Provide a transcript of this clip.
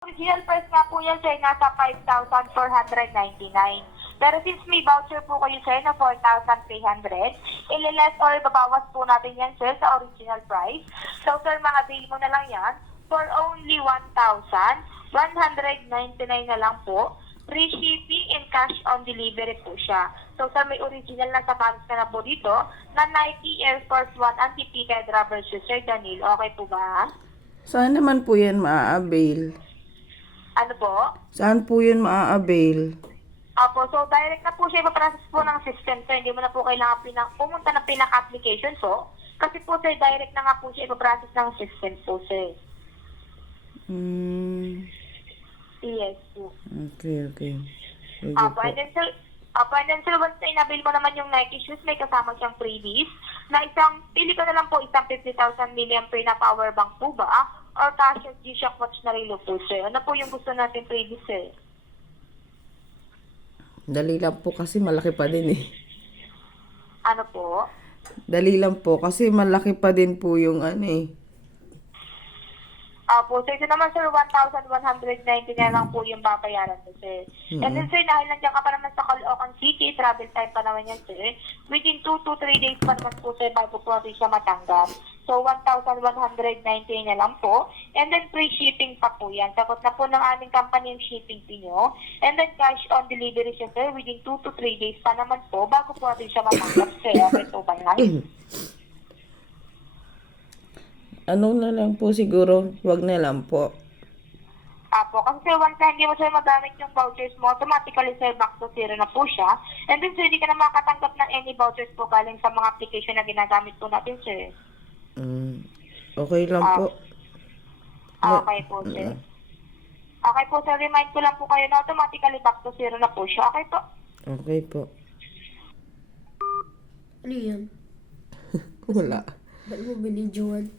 Original price nga po yan, sir, nasa 5,499. Pero since may voucher po kayo, sir, na 4,300, ililes or babawas po natin yan, sir, sa original price. So, sir, mga bill mo na lang yan for only 1,199 na lang po. Free shipping and cash on delivery po siya. So, sir, may original na sapatos ka na po dito na Nike Air Force 1 anti-fitted rubber shoes, Sir Daniel. Okay po ba? Saan naman po yan maa-avail? Ano po? Saan po yun maa-avail? Opo, so direct na po siya ipaprocess po ng system, sir. Hindi mo na po kailangan pumunta ng pinaka-application po. Kasi po, sir, direct na nga po siya ipaprocess ng system po, sir. Yes po. Okay. Sige Opo, po. and then, sir, once na inabil mo naman yung Nike shoes, may kasama siyang freebies na pili ko na lang po isang 50,000 mAh na power bank po ba? Or Casio G-Shock watch na relo po, sir. Ano po yung gusto natin freebies, sir? Dali lang po kasi malaki pa din eh. Ano po? Dali lang po kasi malaki pa din po yung ano eh. Opo, so ito naman, sir, 1,190 na lang po yung babayaran ko, sir. And then, sir, dahil nandiyan ka pa naman sa Caloocan City, travel time pa naman yan, sir. Within 2 to 3 days pa naman po, sir, bago po natin siya matanggap. So, 1,190 na lang po. And then, free shipping pa po yan. Sagot na po ng aming company yung shipping fee nyo. And then, cash on delivery siya, sir, within 2 to 3 days pa naman po, bago po natin siya matanggap, sir. Okay po ba yan? Ano na lang po siguro, wag na lang po. Apo, kasi sir, once na hindi mo sir magamit yung vouchers mo, automatically sir, back to zero na po siya. And then sir, hindi ka na makatanggap ng any vouchers po galing sa mga application na ginagamit po natin, sir. Okay lang po. Okay po, sir. Okay po, sir, remind ko lang po kayo na automatically back to zero na po siya. Okay po? Okay po. Ano yan? Wala. Ba't mo binidyoan?